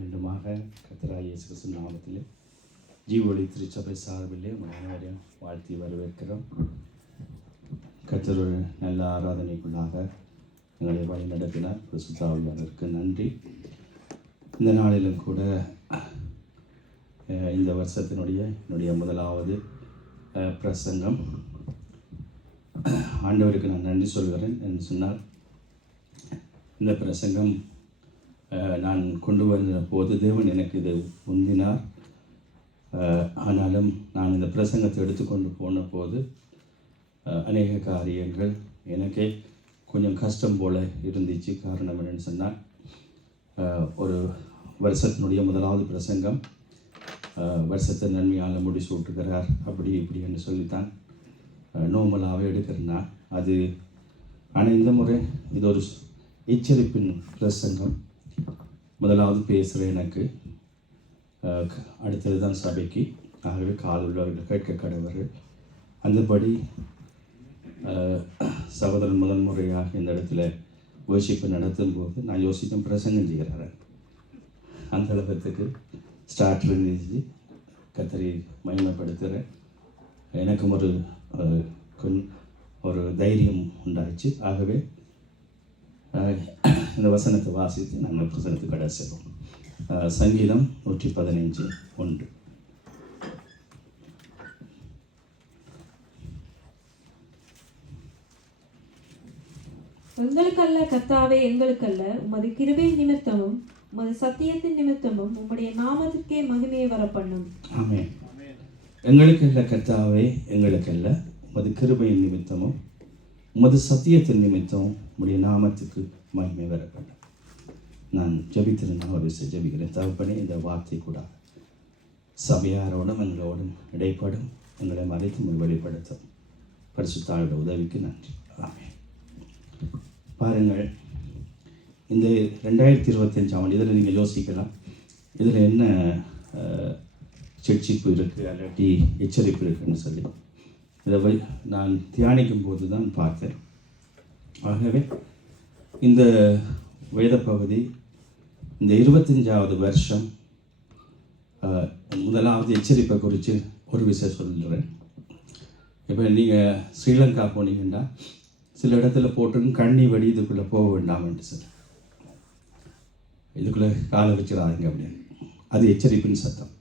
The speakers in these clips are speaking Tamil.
மீண்டுமாக கர்த்தராகிய இயேசு கிறிஸ்து நாமத்திலே ஜீவொளி திருச்சபை சார்பிலே உங்கள் அனைவரையும் வாழ்த்தி வரவேற்கிறோம். கர்த்தர் ஒரு நல்ல ஆராதனைக்குள்ளாக எங்களை வழி நடத்தினார். பரிசுத்த ஆவியானவருக்கு நன்றி. இந்த நாளிலும் கூட இந்த என்னுடைய முதலாவது பிரசங்கம். ஆண்டவருக்கு நான் நன்றி சொல்கிறேன் என்று சொன்னால், இந்த பிரசங்கம் நான் கொண்டு வந்த போது தேவன் எனக்கு இது முந்தினார். ஆனாலும் நான் இந்த பிரசங்கத்தை எடுத்துக்கொண்டு போன போது அநேக காரியங்கள் எனக்கே கொஞ்சம் கஷ்டம் போல் இருந்துச்சு. காரணம் என்னென்னு சொன்னால், ஒரு வருஷத்தினுடைய முதலாவது பிரசங்கம், வருஷத்தை நன்மையால் முடிசூட்டுகிறார் அப்படி இப்படி என்று சொல்லித்தான் நோமலாகவே எடுக்கிறேன்னா அது. ஆனால் இந்த முறை இது ஒரு எச்சரிப்பின் பிரசங்கம். முதலாவது பேசுகிற எனக்கு, அடுத்தது தான் சபைக்கு. ஆகவே கால் உள்ளவர்கள் கேட்க கடவர்கள். அந்தபடி சகோதரன் முதன்முறையாக இந்த இடத்துல வர்ஷிப்பை நடத்தும் போது நான் யோசிக்கும் பிரசங்கம் செய்கிறார். அந்த அளவுக்கு ஸ்டார்ட் இருந்துச்சு. கர்த்தரை மகிமைப்படுத்துகிறேன். எனக்கும் ஒரு தைரியம் உண்டாச்சு. ஆகவே இந்த வசனத்தை வாசித்து நாங்கள் பிரசனத்துக்கு கடை செய்வோம். சங்கீதம் 115:1. எங்களுக்கல்ல கர்த்தாவே, எங்களுக்கல்ல, உமது கிருபை நிமித்தமும் உமது சத்தியத்தின் நிமித்தமும் உம்முடைய நாமத்திற்கே மகிமையை வரப்பண்ணும். ஆமென். எங்களுக்கல்ல கர்த்தாவே, எங்களுக்கல்ல, உமது கிருபையின் நிமித்தமும் உமது சத்தியத்தின் நிமித்தம் உம்முடைய நாமத்துக்கு மகிமை வரப்பண்ணும். நான் ஜெபித்திருந்தேன், ஒரு விஷயம் ஜெபிக்கிறேன். தகப்பனே, இந்த வார்த்தை கூட சபையாரோடும் எங்களோடும் இடைப்படும், எங்களை மறைத்து வெளிப்படுத்தும். பரிசுத்தாளோட உதவிக்கு நன்றி. ஆமென். பாருங்கள், இந்த 2025 இதில் நீங்கள் யோசிக்கலாம், இதில் என்ன சிட்சிப்பு இருக்குது அல்லாட்டி எச்சரிப்பு இருக்குதுன்னு சொல்லி. இதை நான் தியானிக்கும் போது தான் பார்த்தேன். ஆகவே இந்த வேத பகுதி, இந்த 25வது வருஷம் முதலாவது எச்சரிப்பை குறித்து ஒரு விஷயம் சொல்கிறேன். இப்போ நீங்கள் ஸ்ரீலங்கா போனீங்கன்னா சில இடத்துல போட்டு கண்ணி வடி இதுக்குள்ளே போக வேண்டாம்ன்ட்டு சார், இதுக்குள்ளே காலை வச்சிடாதீங்க அப்படின்னு. அது எச்சரிப்பின் சத்தம்.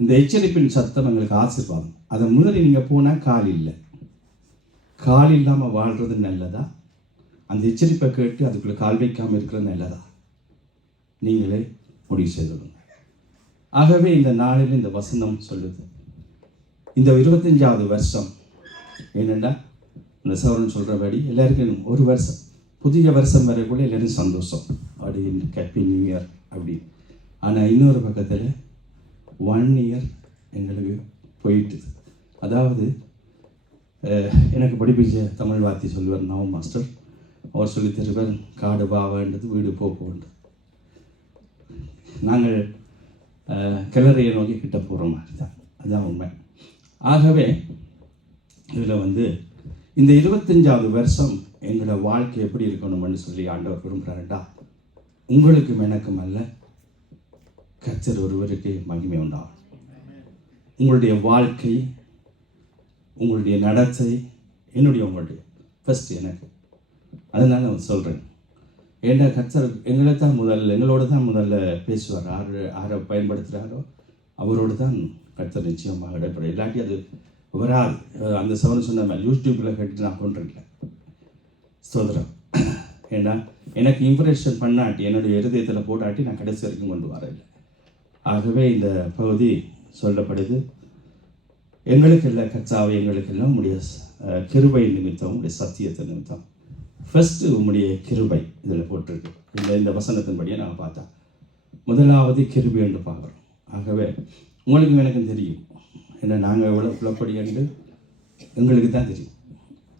இந்த எச்சரிப்பின் சத்தம் எங்களுக்கு ஆசீர்வாதம். அதை மீறி நீங்கள் போனால் கால் இல்லை. கால் இல்லாமல் வாழ்கிறது நல்லதா, அந்த எச்சரிப்பை கேட்டு அதுக்குள்ளே கால் வைக்காமல் இருக்கிறது நல்லதா? நீங்களே முடிவு செய்துடுங்க. ஆகவே இந்த நாளில் இந்த வசனம் சொல்லுது, இந்த 25வது வருஷம் என்னென்னா, இந்த சவரன் சொல்கிறபடி எல்லாருக்கும் ஒரு வருஷம், புதிய வருஷம் வரைக்குள்ள எல்லோரும் சந்தோஷம் அப்படின்னு, ஹாப்பி நியூ இயர் அப்படி. ஆனால் இன்னொரு பக்கத்தில் 1 இயர் எங்களுக்கு போயிட்டுது. அதாவது எனக்கு படிப்பிச்ச தமிழ் வார்த்தை சொல்லுவார் நவ மாஸ்டர். அவர் சொல்லி தருவார், காடு பாவேண்டது வீடு போகவேண்டது. நாங்கள் கிளறையை நோக்கி கிட்ட போகிற மாதிரி தான், அதுதான் உண்மை. ஆகவே இதில் இந்த 25வது வருஷம் எங்களோட வாழ்க்கை எப்படி இருக்கணும்னு சொல்லி ஆண்டவர் விரும்புகிறாருண்டா, உங்களுக்கும் எனக்கும் அல்ல, கர்த்தர் ஒருவருக்கு மகிமை உண்டாகும். உங்களுடைய வாழ்க்கை, உங்களுடைய நடத்தை, உங்களுடைய ஃபஸ்ட்டு எனக்கு. அதனால நான் சொல்கிறேன், ஏண்டா கர்த்தர் எங்களோட தான் முதல்ல பேசுவார். யாரை பயன்படுத்துகிறாரோ அவரோடு தான் கர்த்தர் நிச்சயமாக இடைப்படும். இல்லாட்டி அது வராது. அந்த சவரன் சொன்ன மாதிரி யூடியூப்பில் கேட்டு நான் கொண்டிருக்கல. ஸ்தோத்திரம். ஏன்னா எனக்கு இம்ப்ரெஷன் பண்ணாட்டி, என்னுடைய இருதயத்தில் போட்டாட்டி நான் கடைசி வரைக்கும் கொண்டு வரவில்லை. ஆகவே இந்த பகுதி சொல்லப்படுது, எங்களுக்கு இல்லை கர்த்தாவே, எங்களுக்கு எல்லாம் உங்களுடைய கிருபை நிமித்தம், உங்களுடைய சத்தியத்தை நிமித்தம். ஃபஸ்ட்டு உங்களுடைய கிருபை இதில் போட்டிருக்கு. இந்த வசனத்தின்படியே நான் பார்த்தா முதலாவது கிருபை என்று பார்க்குறோம். ஆகவே உங்களுக்கும் எனக்கும் தெரியும், ஏன்னா நாங்கள் எவ்வளோ புலப்படி என்று எங்களுக்கு தான் தெரியும்.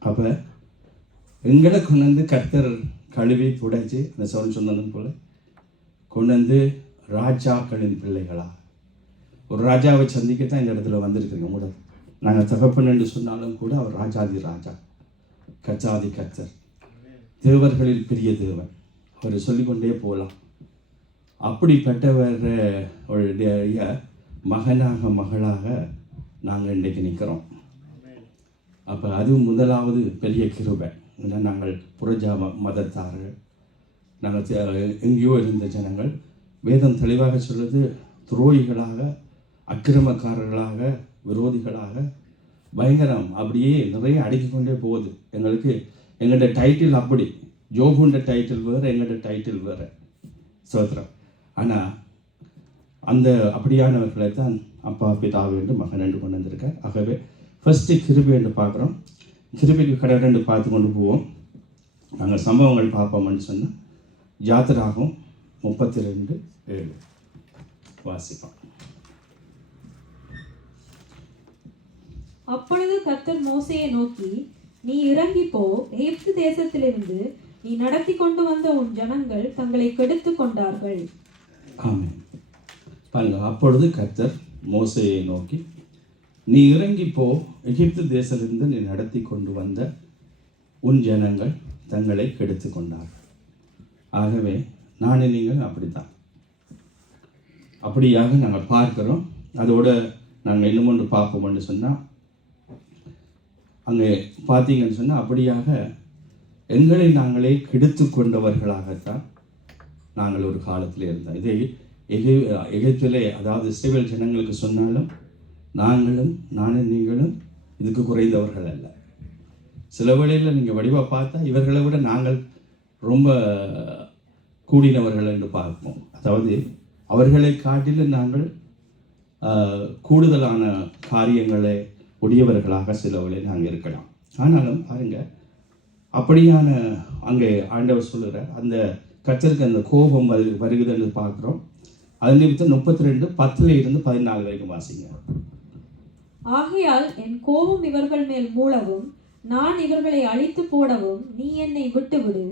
அப்போ எங்களை கொண்டு வந்து கர்த்தர் கழுவி துடைச்சி, அந்த சொன்னதும் போல் கொண்டு வந்து ராஜாக்களின் பிள்ளைகளா, ஒரு ராஜாவை சந்திக்கத்தான் இந்த இடத்துல வந்திருக்குறீங்க. கூட நாங்கள் தகப்பன் என்று சொன்னாலும் கூட அவர் ராஜாதி ராஜா, கர்த்தாதி கர்த்தர், தேவர்களில் பெரிய தேவன். அவர் சொல்லிக்கொண்டே போகலாம். அப்படிப்பட்டவருடைய மகனாக மகளாக நாங்கள் இன்றைக்கு நிற்கிறோம். அப்போ அது முதலாவது பெரிய கிருபை. ஏன்னா நாங்கள் புறஜா மதத்தார்கள், நாங்கள் எங்கேயோ இருந்த ஜனங்கள். வேதம் தெளிவாக சொல்லுது, துரோகிகளாக, அக்கிரமக்காரர்களாக, விரோதிகளாக, பயங்கரம் அப்படியே நிறைய அடுக்கிக்கொண்டே போகுது. எங்களோட டைட்டில் அப்படி, ஜோபுண்ட டைட்டில் வேறு, எங்களோட டைட்டில் வேறு. சோத்திரம். ஆனால் அந்த அப்படியானவர்களை தான் அப்பா பிதாவு என்று மகன் என்று கொண்டு வந்திருக்கார். ஆகவே ஃபஸ்ட்டு கிருபை என்று பார்க்குறோம். கிருபைக்கு கடை பார்த்து கொண்டு போவோம். நாங்கள் சம்பவங்கள் பார்ப்போம்னு சொன்னால் ஜாத்திராகும் 32:7 வாசிப்போம். அப்பொழுது கர்த்தர் மோசேயை நோக்கி, நீ இறங்கி போ, எகிப்து தேசத்திலிருந்து நீ நடத்தி கொண்டு வந்த உன் ஜனங்கள் தங்களை கெடுத்து கொண்டார்கள். ஆமென். பாருங்க, அப்பொழுது கர்த்தர் மோசேயை நோக்கி, நீ இறங்கி போ, எகிப்து தேசத்திலிருந்து நீ நடத்தி கொண்டு வந்த உன் ஜனங்கள் தங்களை கெடுத்து கொண்டார்கள். ஆகவே நீங்கள் அப்படித்தான். அப்படியாக நாங்கள் பார்க்கிறோம். அதோட நாங்கள் இன்னும் ஒன்று பார்ப்போம்னு சொன்னால், அங்கே பார்த்தீங்கன்னு சொன்னால் அப்படியாக எங்களை நாங்களே கெடுத்து கொண்டவர்களாகத்தான் நாங்கள் ஒரு காலத்தில் இருந்தோம். இதை எகிப்திலே, அதாவது இஸ்ரவேல் ஜனங்களுக்கு சொன்னாலும் நானும் நீங்களும் இதுக்கு குறைந்தவர்கள் அல்ல. சில வேளையில் நீங்கள் வடிவாக பார்த்தா இவர்களை விட நாங்கள் ரொம்ப கூடினவர்கள் என்று பார்ப்போம். அதாவது அவர்களை காட்டிலும் நாங்கள் கூடுதலான காரியங்களை உடையவர்களாக சில வேளை நாங்கள் இருக்கலாம். ஆனாலும் பாருங்கள், அப்படியான அங்கே ஆண்டவர் சொல்லுகிறார், அந்த கர்த்தருக்கு அந்த கோபம் வருகுதுன்னு பார்க்குறோம். அது நிமித்தம் 32:10 வரைக்கும் வாசிங்க. ஆகையால் என் கோபம் இவர்கள் மேல் மூளவும், நான் இவர்களை அழித்து போடவும் நீ என்னை விட்டுவிடு,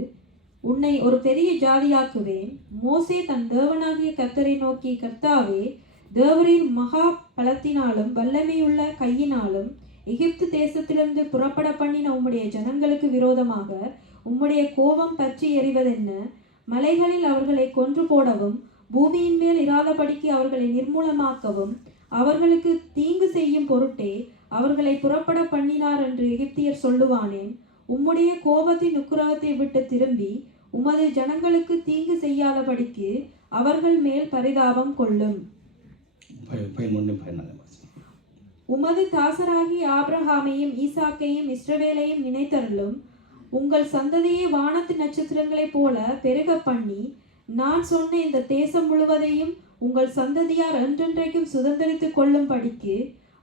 உன்னை ஒரு பெரிய ஜாதியாக்குவேன். மோசே தன் தேவனாகிய கர்த்தரை நோக்கி, கர்த்தாவே, தேவரீர் மகா பலத்தினாலும் வல்லமையுள்ள கையினாலும் எகிப்து தேசத்திலிருந்து புறப்பட பண்ணின உம்முடைய ஜனங்களுக்கு விரோதமாக உம்முடைய கோபம் பற்றி எறிவதென்ன? மலைகளில் அவர்களை கொன்று போடவும், பூமியின் மேல் இராதபடிக்கு அவர்களை நிர்மூலமாக்கவும், அவர்களுக்கு தீங்கு செய்யும் பொருட்டே அவர்களை புறப்பட பண்ணினார் என்று எகிப்தியர் சொல்லுவானேன். உம்முடைய கோபத்தின் உக்கிரகத்தை விட்டு திரும்பி உமது ஜனங்களுக்கு தீங்கு செய்யாதபடிக்கு அவர்கள் மேல் பரிதாபம் கொள்ளும். உமது தாசராகி ஆபிரகாமையும் ஈசாக்கையும் இஸ்ரவேலையும் நினைத்தருளும். உங்கள் சந்ததியை வானத்து நட்சத்திரங்களைப் போல பெருக பண்ணி நான் சொன்ன இந்த தேசம் முழுவதையும் உங்கள் சந்ததியார் என்றென்றைக்கும் சுதந்திரித்துக் கொள்ளும்படிக்கு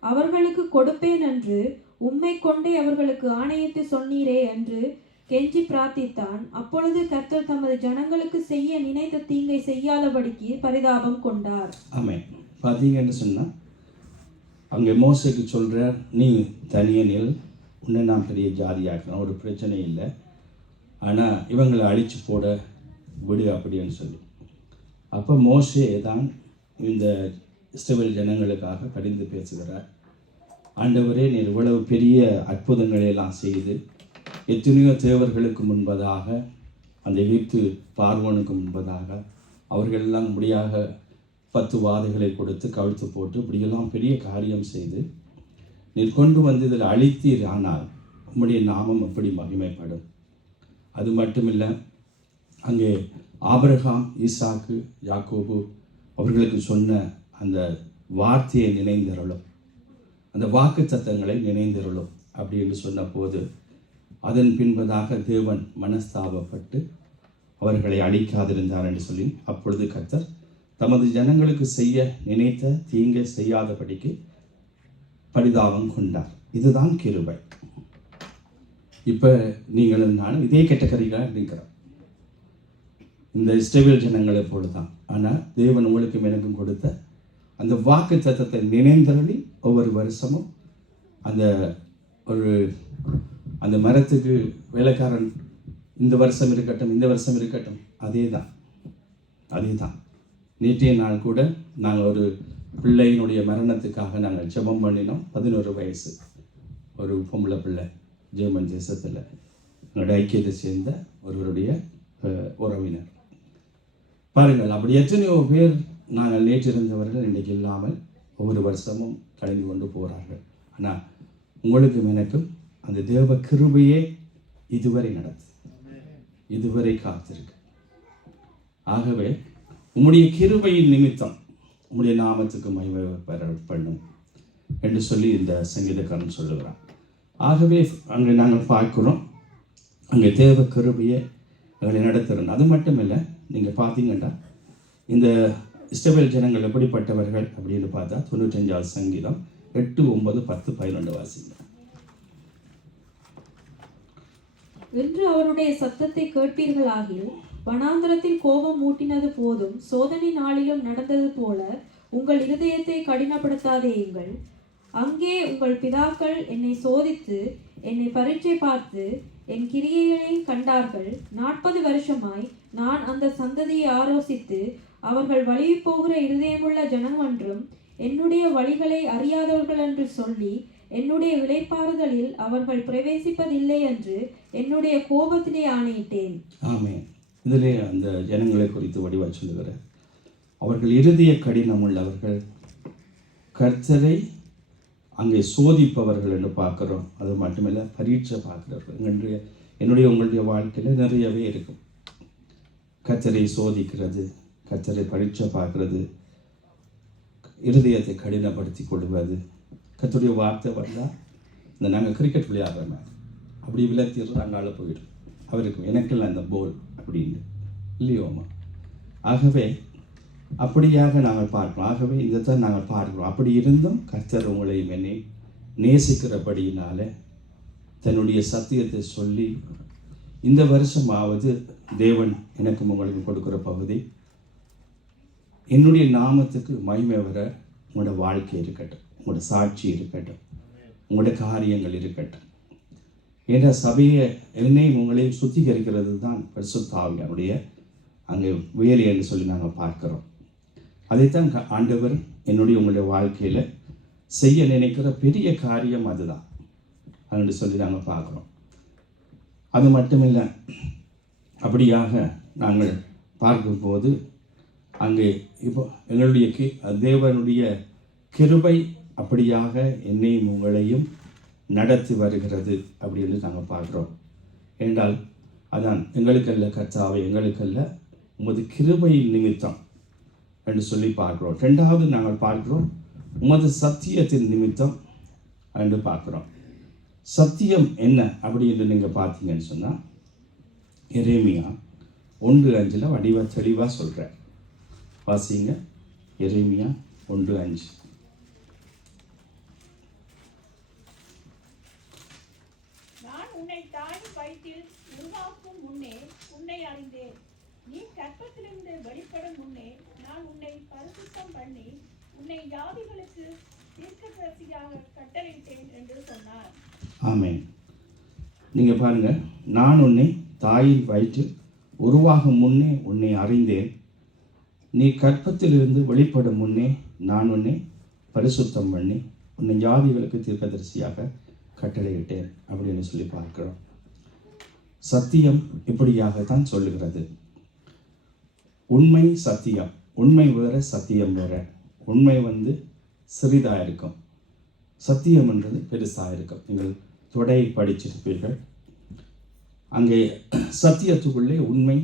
அவர்களுக்கு கொடுப்பேன் என்று உம்மை கொண்டே அவர்களுக்கு ஆணையிட்டு சொன்னீரே என்று கெஞ்சி பிரார்த்தித்தான். அப்பொழுது கர்த்தர் தமது ஜனங்களுக்கு செய்ய நினைத்த தீங்கை செய்யாதபடிக்கு பரிதாபம் கொண்டார். ஆமென். பார்த்தீங்கன்னு சொன்னால் அங்கே மோசேக்கு சொல்கிறார், நீ தனியனில் உன்னை நான் பெரிய ஜாதியாக்கணும், ஒரு பிரச்சனை இல்லை, ஆனால் இவங்களை அழித்து போட விடு அப்படின்னு சொல்லி. அப்போ மோசே தான் இந்த இஸ்ரவேல் ஜனங்களுக்காக பரிந்து பேசுகிறார். ஆண்டவரே, நீர் இவ்வளவு பெரிய அற்புதங்களை எல்லாம் செய்து எத்தனையோ தேவர்களுக்கு முன்பதாக, அந்த எகிப்து பார்வோனுக்கு முன்பதாக அவர்களெல்லாம் முடியாக 10 வாதைகளை கொடுத்து கவிழ்த்து போட்டு இப்படியெல்லாம் பெரிய காரியம் செய்து நீர் கொண்டு வந்து இதில் அழித்தீர். ஆனால் உம்முடைய நாமம் எப்படி மகிமைப்படும்? அது மட்டுமில்லை, அங்கே ஆபிரகாம், ஈசாக்கு, யாக்கோபு அவர்களுக்கு சொன்ன அந்த வார்த்தையை நினைந்தருளும், அந்த வாக்கு தத்தங்களை நினைந்தருளும் அப்படின்னு சொன்ன போது அதன் பின்பதாக தேவன் மனஸ்தாபப்பட்டு அவர்களை அழிக்காதிருந்தார் என்று சொல்லி, அப்பொழுது கர்த்தர் தமது ஜனங்களுக்கு செய்ய நினைத்த தீங்கை செய்யாதபடிக்கு பரிதாபம் கொண்டார். இதுதான் கிருபை. இப்போ நீங்களும் நானும் இதே கேட்டகரியில் இருக்கிறோம், இந்த இஸ்ரவேல் ஜனங்களை போல தான். ஆனால் தேவன் உங்களுக்கும் எனக்கும் கொடுத்த அந்த வாக்கு தத்தத்தை நினைந்தருளி ஒவ்வொரு வருஷமும் அந்த மரத்துக்கு வேலைக்காரன் இந்த வருஷம் இருக்கட்டும், அதே தான். நேற்றைய நாள் கூட நாங்கள் ஒரு பிள்ளையினுடைய மரணத்துக்காக நாங்கள் ஜெபம் பண்ணினோம். 11 வயசு ஒரு பொம்பளை பிள்ளை, ஜெர்மன் தேசத்தில் எங்களுடைய ஐக்கியத்தை சேர்ந்த ஒருவருடைய உறவினர். பாருங்கள், அப்படி எத்தனையோ பேர் நாங்கள் நேற்றிருந்தவர்கள் இன்றைக்கு இல்லாமல் ஒவ்வொரு வருஷமும் கழிந்து கொண்டு போகிறார்கள். ஆனால் உங்களுக்கும் எனக்கும் அந்த தேவ கிருபையே இதுவரை நடத்து, இதுவரை காத்திருக்கு. ஆகவே உம்முடைய கிருபையின் நிமித்தம் உம்முடைய நாமத்துக்கு மகிமை பண்ணும் என்று சொல்லி இந்த சங்கீதக்காரன் சொல்லுகிறான். ஆகவே அங்கே நாங்கள் பார்க்கிறோம், அங்கே தேவ கிருபையை எங்களை நடத்துகிறோம். அது மட்டும் இல்லை, நீங்கள் பார்த்தீங்கன்னா இந்த இஸ்ரவேல் ஜனங்கள் எப்படிப்பட்டவர்கள் அப்படின்னு பார்த்தா 95வது சங்கீதம் 8, 9, 10, 11 வாசிங்க. என்று அவருடைய சத்தத்தை கேட்பீர்களாகில் வனாந்தரத்தில் கோபம் மூட்டினது போதும், சோதனை நாளிலும் நடந்தது போல உங்கள் இருதயத்தை கடினப்படுத்தாதேயுங்கள். அங்கே உங்கள் பிதாக்கள் என்னை சோதித்து என்னை பரீட்சை பார்த்து என் கிரியைகளையும் கண்டார்கள். 40 வருஷமாய் நான் அந்த சந்ததியை ஆலோசித்து அவர்கள் வழி போகிற இருதயமுள்ள ஜனம் என்றும் என்னுடைய வழிகளை அறியாதவர்கள் என்று சொல்லி என்னுடைய விளைப்பாறுதலில் அவர்கள் பிரவேசிப்பதில்லை என்று என்னுடைய கோபத்திலே ஆணையிட்டேன். ஆமென். இதிலே அந்த ஜனங்களை குறித்து வடிவாக சொல்லுகிறார். அவர்கள் இருதய கடினம் உள்ளவர்கள், கர்த்தரை அங்கே சோதிப்பவர்கள் என்று பார்க்குறோம். அது மட்டுமில்லை, பரீட்சை பார்க்குறவர்கள். என்னுடைய உங்களுடைய வாழ்க்கையில் நிறையவே இருக்கும். கர்த்தரை சோதிக்கிறது, கர்த்தரை பரீட்சை பார்க்குறது, இருதயத்தை கடினப்படுத்தி கொள்வது. கர்த்தருடைய வார்த்தை வந்தால் இந்த நாங்கள் கிரிக்கெட் விளையாடுற மாதிரி அப்படி விளையாடுறது அங்கால போயிடும். அவருக்கு எனக்கெல்லாம் அந்த போல் அப்படின்னு இல்லையோமா. ஆகவே அப்படியாக நாங்கள் பார்க்கிறோம். ஆகவே இதைத்தான் நாங்கள் பார்க்கிறோம். அப்படி இருந்தும் கர்த்தர் உங்களையும் என்னை நேசிக்கிறபடியினால தன்னுடைய சத்தியத்தை சொல்லி இந்த வருஷமாவது தேவன் எனக்கும் உங்களுக்கு கொடுக்குற பகுதி, என்னுடைய நாமத்துக்கு மகிமை வர உங்களோட வாழ்க்கை இருக்கட்டும், உங்களோட சாட்சி இருக்கட்டும், உங்களோட காரியங்கள் இருக்கட்டும். ஏன்னா சபையை என்னையும் உங்களையும் சுத்திகரிக்கிறது தான் பரிசுத்த ஆவியானுடைய அங்கே வேலை என்று சொல்லி நாங்கள் பார்க்கிறோம். அதைத்தான் ஆண்டவர் என்னுடைய உங்களுடைய வாழ்க்கையில் செய்ய நினைக்கிற பெரிய காரியம் அதுதான் அப்படின்னு சொல்லி நாங்கள் பார்க்குறோம். அது மட்டுமில்லை, அப்படியாக நாங்கள் பார்க்கும்போது அங்கே இப்போ எங்களுடைய தேவனுடைய கிருபை அப்படியாக என்னையும் உங்களையும் நடத்தி வருகிறது அப்படின்னு நாங்கள் பார்க்குறோம். என்றால் அதான் எங்களுக்கல்ல கர்த்தாவே, எங்களுக்கல்ல உமது கிருபையின் நிமித்தம் என்று சொல்லி பார்க்கிறோம். ரெண்டாவது நாங்கள் பார்க்கிறோம் உமது சத்தியத்தின் நிமித்தம் என்று பார்க்கிறோம். சத்தியம் என்ன அப்படி என்று நீங்கள் பார்த்தீங்கன்னு சொன்னால் எரேமியா 1:5 வடிவ தெளிவாக சொல்கிறார். வாசிங்க, எரேமியா 1:5. நான் உன்னை தாயின் வயிற்றில் உருவாக்கும் முன்னே உன்னை அறிந்தேன். நீ கர்ப்பத்திலிருந்து வெளிப்படும் முன்னே நான் உன்னை பரிசுத்தம் பண்ணி உன்னை ஜாதிகளுக்கு தீர்க்கதரிசியாக கட்டளையிட்டேன் என்று சொன்னார். ஆமென். நீங்கள் பாருங்க, நான் உன்னை தாயின் வயிற்றில் உருவாகும் முன்னே உன்னை அறிந்தேன். நீ கர்ப்பத்திலிருந்து வெளிப்படும் முன்னே நான் உன்னை பரிசுத்தம் பண்ணி உன்னை ஜாதிகளுக்கு தீர்க்கதரிசியாக கட்டளையிட்டேன் அப்படின்னு சொல்லி பார்க்கிறோம். சத்தியம் இப்படியாகத்தான் சொல்லுகிறது. உண்மை சத்தியம், உண்மை வேற சத்தியம் வேற. உண்மை சிறிதாக இருக்கும், சத்தியம் என்றது பெருசாக இருக்கும். நீங்கள் தொடை படிச்சிருப்பீர்கள். அங்கே சத்தியத்துக்குள்ளே உண்மை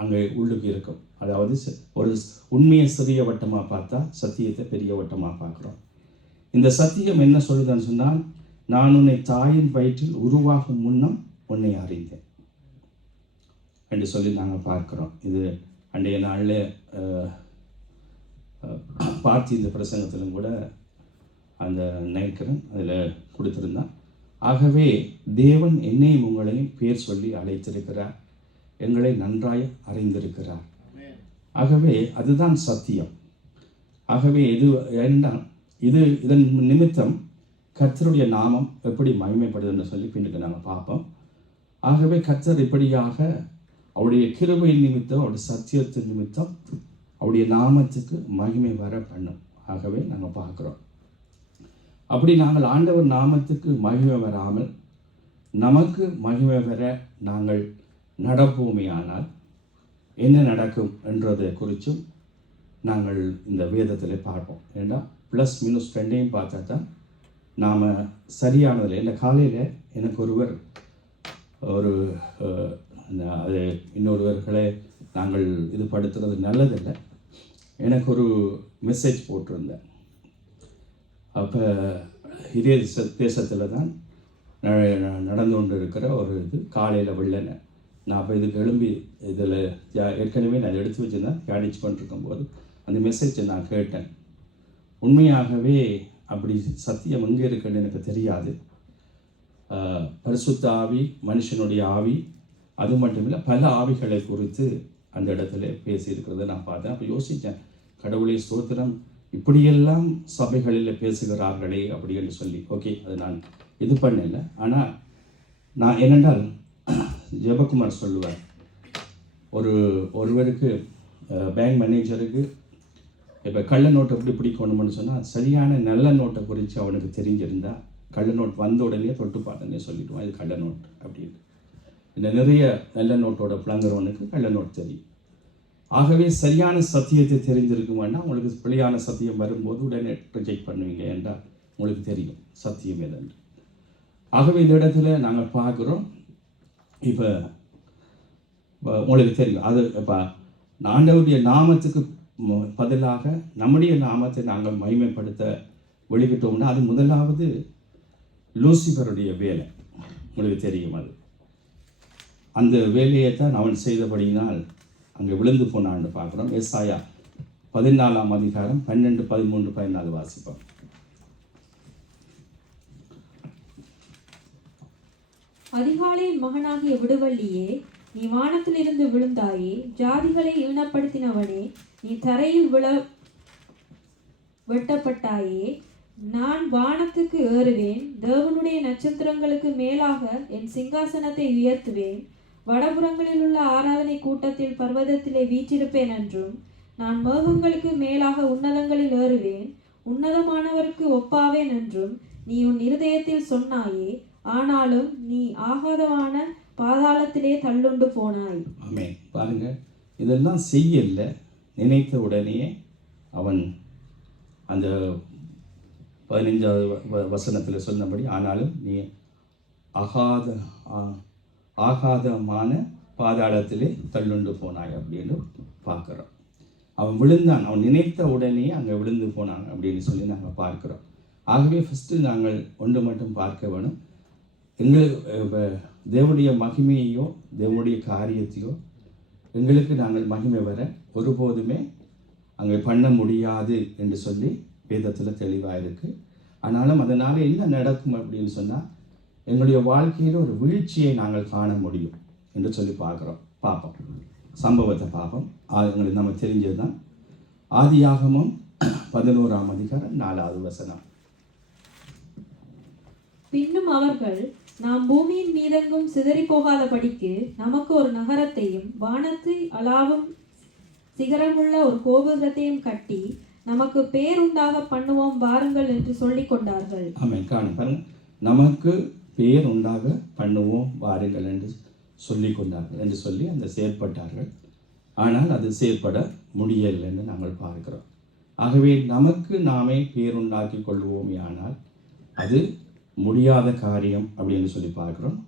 அங்கே உள்ளுக்கு இருக்கும். அதாவது ஒரு உண்மையை சிறிய வட்டமாக பார்த்தா சத்தியத்தை பெரிய வட்டமாக பார்க்குறோம். இந்த சத்தியம் என்ன சொல்லுதுன்னு சொன்னால், நான் உன்னை தாயின் வயிற்றில் உருவாகும் முன்னம் உன்னை அறிந்தேன் என்று சொல்லி நாங்கள் பார்க்குறோம். இது அன்றைய நாளில் பார்த்து இந்த பிரசங்கத்திலும் கூட அந்த நினைக்கிறேன் அதில் கொடுத்துருந்தான். ஆகவே தேவன் என்னையும் உங்களையும் பேர் சொல்லி அழைத்திருக்கிறார், எங்களை நன்றாய் அறிந்திருக்கிறார். ஆகவே அதுதான் சத்தியம். ஆகவே இதன் நிமித்தம் கர்த்தருடைய நாமம் எப்படி மகிமைப்படுதுன்னு சொல்லி பின்னுக்கு நாங்கள் பார்ப்போம். ஆகவே கர்த்தர் இப்படியாக அவருடைய கிருபையின் நிமித்தம், அவருடைய சத்தியத்தின் நிமித்தம் அவருடைய நாமத்துக்கு மகிமை வர பண்ணும். ஆகவே நாங்கள் பார்க்குறோம். அப்படி நாங்கள் ஆண்டவர் நாமத்துக்கு மகிமை வராமல் நமக்கு மகிமை வர நாங்கள் நடப்போமே ஆனால் என்ன நடக்கும் என்றதை குறித்தும் நாங்கள் இந்த வேதத்தில் பார்ப்போம். ஏன்னா ப்ளஸ் மினஸ் ரெண்டையும் பார்த்தா தான் நாம் சரியானதில்லை. இந்த காலையில் எனக்கு ஒருவர் ஒரு அது இன்னொருவர்களை நாங்கள் இது படுத்துறது நல்லதில்லை, எனக்கு ஒரு மெசேஜ் போட்டிருந்தேன். அப்போ இதே தேசத்தில் தான் நடந்து கொண்டு இருக்கிற ஒரு இது காலையில் வெள்ளனை நான் அப்போ இதுக்கு எழும்பி இதில் ஏற்கனவே நான் எடுத்து வச்சுருந்தேன் தியானிச்சு கொண்டிருக்கும்போது அந்த மெசேஜை நான் கேட்டேன். உண்மையாகவே அப்படி சத்தியம் எங்கே இருக்குன்னு எனக்கு தெரியாது. பரிசுத்த ஆவி, மனுஷனுடைய ஆவி, அது மட்டும் இல்லை பல ஆவிகளை குறித்து அந்த இடத்துல பேசியிருக்கிறத நான் பார்த்தேன். அப்போ யோசித்தேன், கடவுளை ஸ்தோத்திரம், இப்படியெல்லாம் சபைகளில் பேசுகிறார்களே அப்படின்னு சொல்லி. ஓகே, அது நான் இது பண்ணல. ஆனால் நான் என்னென்றால் ஜெபகுமார் சொல்லுவார், ஒருவருக்கு பேங்க் மேனேஜருக்கு இப்போ கள்ள நோட்டை எப்படி பிடிக்கணும்னு சொன்னால் சரியான நல்ல நோட்டை குறித்து அவனுக்கு தெரிஞ்சிருந்தா கள்ள நோட் வந்த உடனே தொட்டு பார்த்தனே சொல்லிவிடுவான் இது கள்ள நோட் அப்படின்னு. இந்த நிறைய நல்ல நோட்டோட பிளங்குறவனுக்கு கள்ள நோட் தெரியும். ஆகவே சரியான சத்தியத்தை தெரிஞ்சிருக்குமான்னா உங்களுக்கு பிழையான சத்தியம் வரும்போது உடனே ரிஜெக்ட் பண்ணுவீங்க என்றால் உங்களுக்கு தெரியும் சத்தியம் எதென்று. ஆகவே இந்த இடத்துல நாங்கள் பார்க்குறோம், இப்போ உங்களுக்கு தெரியும் அது இப்போ ஆண்டவருடைய நாமத்துக்கு பதிலாக நம்முடைய நாமத்தை நாங்கள் மகிமைப்படுத்த வெளியிட்டோம்னா அது முதலாவது லூசிபருடைய வேலை. உங்களுக்கு தெரியும், அது அந்த வேலையை தான் அவன் செய்தபடியினால் அங்கே விழுந்து போனான்னு பார்க்குறோம். ஏசாயா 14ஆம் அதிகாரம் 12, 13, 14 வாசிப்போம். அதிகாலையின் மகனாகிய விடுவள்ளியே, நீ வானத்திலிருந்து விழுந்தாயே, ஜாதிகளை ஈனப்படுத்தினவனே, நீ தரையில் வெட்டப்பட்டாயே. நான் வானத்துக்கு ஏறுவேன், தேவனுடைய நட்சத்திரங்களுக்கு மேலாக என் சிங்காசனத்தை உயர்த்துவேன். வடபுறங்களில் உள்ள ஆராதனை கூட்டத்தில் பர்வதத்திலே வீற்றிருப்பேன் என்றும், நான் மேகங்களுக்கு மேலாக உன்னதங்களில் ஏறுவேன், உன்னதமானவருக்கு ஒப்பாவேன் என்றும் நீ உன் இருதயத்தில் சொன்னாயே. ஆனாலும் நீ ஆகாதமான பாதாளத்திலே தள்ளுண்டு போனாய். ஆமென். பாருங்க, இதெல்லாம் செய்யல, நினைத்த உடனே அவன் அந்த 15வது வசனத்தில் சொன்னபடி ஆனாலும் நீ ஆகாதமான பாதாளத்திலே தள்ளுண்டு போனாய் அப்படின்னு பார்க்குறோம். அவன் விழுந்தான், அவன் நினைத்த உடனே அங்கே விழுந்து போனான் அப்படின்னு சொல்லி நாங்கள் பார்க்குறோம். ஆகவே ஃபஸ்ட்டு நாங்கள் ஒன்று மட்டும் பார்க்க வேணும், எங்களுக்கு தேவனுடைய மகிமையோ தேவனுடைய காரியத்தையோ எங்களுக்கு நாங்கள் மகிமை வர ஒருபோதுமே அங்கே பண்ண முடியாது என்று சொல்லி வேதத்தில் தெளிவாக இருக்குது. ஆனாலும் அதனால் என்ன நடக்கும் அப்படின்னு சொன்னால் எங்களுடைய வாழ்க்கையில் ஒரு வீழ்ச்சியை நாங்கள் காண முடியும் என்று சொல்லி பார்ப்போம். சம்பவத்தை பார்ப்போம். எங்களுக்கு நம்ம தெரிஞ்சது தான். ஆதியாகமம் 11ஆம் அதிகாரம் 4வது வசனம். பின்னும் அவர்கள், நாம் பூமியின் மீதெங்கும் சிதறி போகாதபடிக்கு நமக்கு ஒரு நகரத்தையும் வானத்தை அளாவும் சிகரமுள்ள ஒரு கோபுரத்தையும் கட்டி நமக்கு பேருண்டாக பண்ணுவோம் வாருங்கள் என்று சொல்லிக் கொண்டார்கள். ஆமென். பாருங்க, நமக்கு பேர் உண்டாக பண்ணுவோம் வாருங்கள் என்று சொல்லிக் கொண்டார்கள் என்று சொல்லி அந்த செயற்பட்டார்கள். ஆனால் அது செயற்பட முடியலை என்று நாங்கள் பார்க்கிறோம். ஆகவே நமக்கு நாமே பேருண்டாக்கி கொள்வோமே, ஆனால் அது முடியாத காரியம் அப்படின்னு சொல்லி பார்க்குறோம்.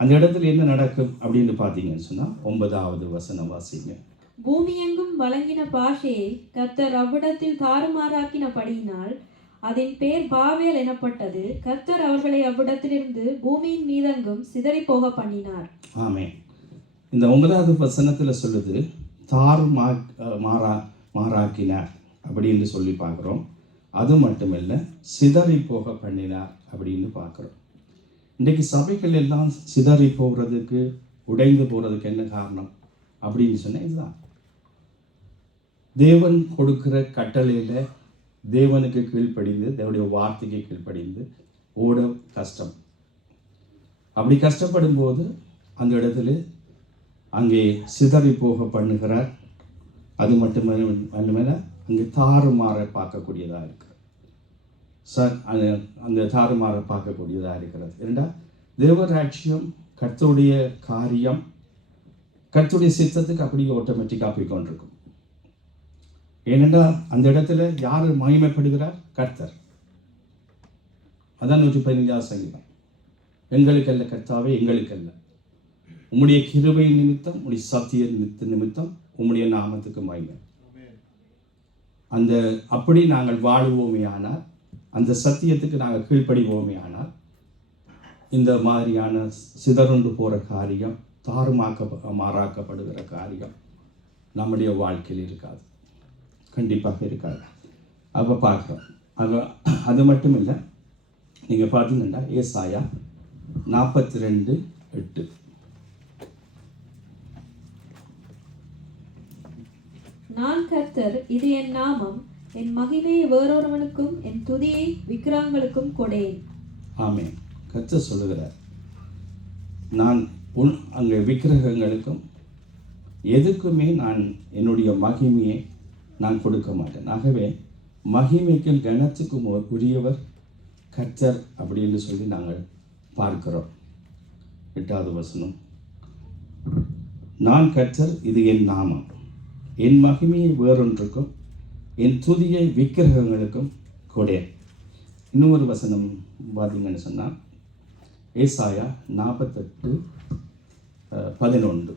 அந்த இடத்துல என்ன நடக்கும் அப்படின்னு பார்த்தீங்கன்னு சொன்னால் 9வது வசனம் வாசிங்க. பூமியெங்கும் வழங்கின பாஷையை கர்த்தர் அவ்விடத்தில் தாறுமாறாக்கினபடியினால் அதன் பேர் பாவேல் எனப்பட்டது. கர்த்தர் அவர்களை அவ்விடத்திலிருந்து பூமியின் மீதெங்கும் சிதறி போக பண்ணினார். ஆமென். இந்த 9வது வசனத்தில் சொல்லுது மாறாக்கினார் அப்படின்னு சொல்லி பார்க்குறோம். அது மட்டுமில்லை, சிதறி போக பண்ணினார் அப்படின்னு பார்க்குறோம். இன்றைக்கு சபைகள் எல்லாம் சிதறி போகிறதுக்கு, உடைந்து போகிறதுக்கு என்ன காரணம் அப்படின்னு சொன்னால் இதுதான். தேவன் கொடுக்குற கட்டளையில் தேவனுக்கு கீழ்ப்படிந்து, தேவனுடைய வார்த்தைக்கு கீழ்ப்படிந்து ஓட கஷ்டம். அப்படி கஷ்டப்படும் போது அந்த இடத்துல அங்கே சிதறி போக பண்ணுகிறார். அது மட்டுமல்ல, அங்கே தாறுமாற பார்க்கக்கூடியதாக இருக்கிறது. அந்த தாறுமாற பார்க்கக்கூடியதாக இருக்கிறது. ஏண்டா தேவராட்சியம், கர்த்தருடைய காரியம் கர்த்தருடைய சித்தத்துக்கு அப்படியே ஆட்டோமேட்டிக்காக போய்கொண்டிருக்கும். ஏனென்றால் அந்த இடத்துல யார் மகிமைப்படுகிறார்? கர்த்தர். அதான் 115 சங்கீதம். எங்களுக்கல்ல கர்த்தாவே, எங்களுக்கல்ல, உம்முடைய கிருபை நிமித்தம், உம்முடைய சத்திய நிமித்தம் உம்முடைய நாமத்துக்கு மகிமை. அந்த அப்படி நாங்கள் வாழுவோமே ஆனால், அந்த சத்தியத்துக்கு நாங்கள் கீழ்ப்படிவோமே ஆனால், இந்த மாதிரியான சிதறுண்டு போகிற காரியம், மாறாக்கப்படுகிற காரியம் நம்முடைய வாழ்க்கையில் இருக்காது, கண்டிப்பாக இருக்காது. அப்போ பார்க்குறோம். அது மட்டும் இல்லை, நீங்கள் பார்த்தீங்கன்னா ஏசாயா 42:8. நான் கர்த்தர், இது என் நாமம், என் மகிமையை வேறொருவனுக்கும் என் துதியை விக்கிரகங்களுக்கும் கொடேன். ஆமென். கர்த்தர் சொல்லுகிறார், நான் அங்கே விக்கிரகங்களுக்கும் எதுக்குமே நான் என்னுடைய மகிமையை நான் கொடுக்க மாட்டேன். ஆகவே மகிமைக்கும் கனத்துக்கும் உரியவர் கர்த்தர் அப்படின்னு சொல்லி நாங்கள் பார்க்கிறோம். 8வது வசனம், நான் கர்த்தர், இது என் நாமம், என் மகிமையை வேறொன்றுக்கும் என் துதியை விக்கிரகங்களுக்கும் கொடேன். இன்னொரு வசனம் பார்த்தீங்கன்னு சொன்னால் ஏசாயா 48:11.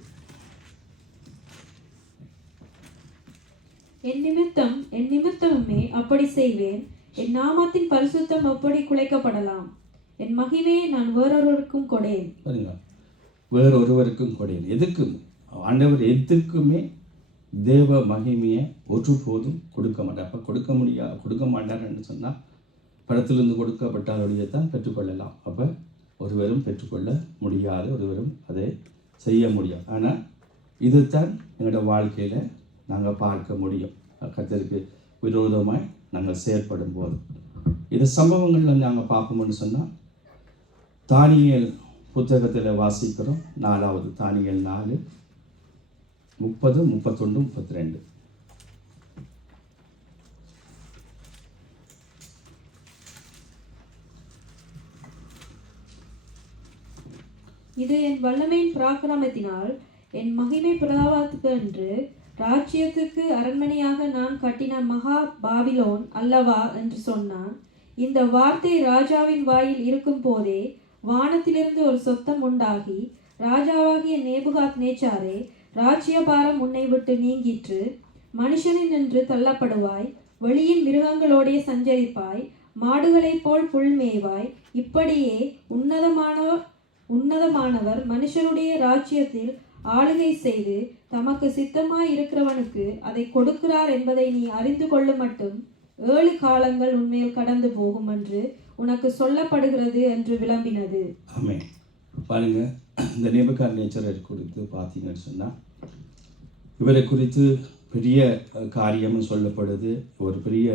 என் நிமித்தமுமே அப்படி செய்வேன், என் நாமத்தின் பரிசுத்தம் அப்படி குலைக்கப்படலாம், என் மகிமையை நான் வேறொருவருக்கும் கொடேன். பாருங்க, வேறொருவருக்கும் கொடேன். எதுக்கும் ஆண்டவர் எதுக்குமே தேவ மகிமையை ஒருபோதும் கொடுக்க மாட்டார். அப்போ கொடுக்க மாட்டார்ன்னு சொன்னால் படத்திலிருந்து கொடுக்கப்பட்டாலுடைய தான் பெற்றுக்கொள்ளலாம். அப்போ ஒருவரும் பெற்றுக்கொள்ள முடியாது, ஒருவரும் அதை செய்ய முடியும். ஆனால் இதுதான் எங்களோட வாழ்க்கையில் நாங்கள் பார்க்க முடியும். கர்த்தருக்கு விரோதமாய் நாங்கள் செயற்படும் போது இது சம்பவங்களில் நாங்கள் பார்ப்போம்னு சொன்னால், தானியேல் புத்தகத்தில் வாசிக்கிறோம். 4வது தானியேல் 4:30, 31, 32. இது என் வல்லமையின் பராக்கிரமத்தினால் என் மகிமை பிரதாபத்துக்கு என்று ராஜ்யத்துக்கு அரண்மனையாக நான் கட்டின மகா பாபிலோன் அல்லவா என்று சொன்னான். இந்த வார்த்தை ராஜாவின் வாயில் இருக்கும் போதே வானத்திலிருந்து ஒரு சத்தம் உண்டாகி, ராஜாவாகிய நேபுகாத் நேச்சாரே, ராஜ்யபாரம் உன்னை விட்டு நீங்கிற்று, மனுஷனின் என்று தள்ளப்படுவாய், வெளியின் மிருகங்களோடைய சஞ்சரிப்பாய், மாடுகளைப் போல் புல் மேய்வாய். இப்படியே உன்னதமானவர் மனுஷருடைய ராஜ்யத்தில் ஆளுகை செய்து தமக்கு சித்தமாய் இருக்கிறவனுக்கு அதை கொடுக்கிறார் என்பதை நீ அறிந்து கொள்ளும் மட்டும் 7 காலங்கள் உன்மேல் கடந்து போகும் என்று உனக்கு சொல்லப்படுகிறது என்று விளம்பினது. ஆமென். பாருங்க, இந்த நேபுகாத் நேச்சரை குறித்து பார்த்தீங்கன்னு சொன்னால், இவரை குறித்து பெரிய காரியம்னு சொல்லப்படுது. ஒரு பெரிய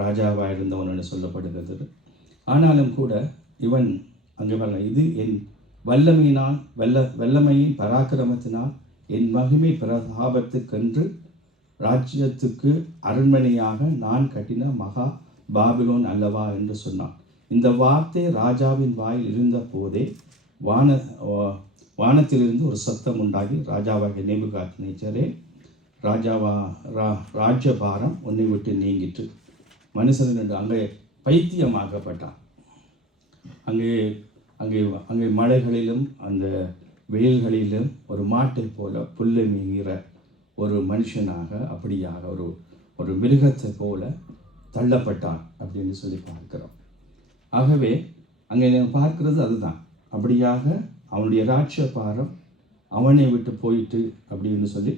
ராஜாவாக இருந்தவன்னு சொல்லப்படுகிறது. ஆனாலும் கூட இவன் அங்கே வரல, இது என் வல்லமையினால் வல்லமையின் பராக்கிரமத்தினால் என் மகிமை பிரதாபத்துக்கென்று ராஜ்யத்துக்கு அரண்மனையாக நான் கட்டின மகா பாபிலோன் அல்லவா என்று சொன்னான். இந்த வார்த்தை ராஜாவின் வாயில் இருந்த போதே வானத்திலிருந்து ஒரு சத்தம் உண்டாகி, ராஜாவாகிய நேபுகாத் நேச்சரே, ராஜ்யபாரம் உன்னை விட்டு நீங்கிற்று. மனுஷன் என்று அங்கே பைத்தியமாக்கப்பட்டான். அங்கே அங்கே அங்கே மலைகளிலும் அந்த வெயில்களிலும் ஒரு மாட்டை போல புல்லை மேய்கிற ஒரு மனுஷனாக, அப்படியாக ஒரு மிருகத்தை போல தள்ளப்பட்டான் அப்படின்னு சொல்லி பார்க்கிறோம். ஆகவே அங்கே நான் பார்க்கிறது அதுதான். அப்படியாக அவனுடைய ராஜ்யபாரம் அவனை விட்டு போயிட்டு அப்படின்னு சொல்லி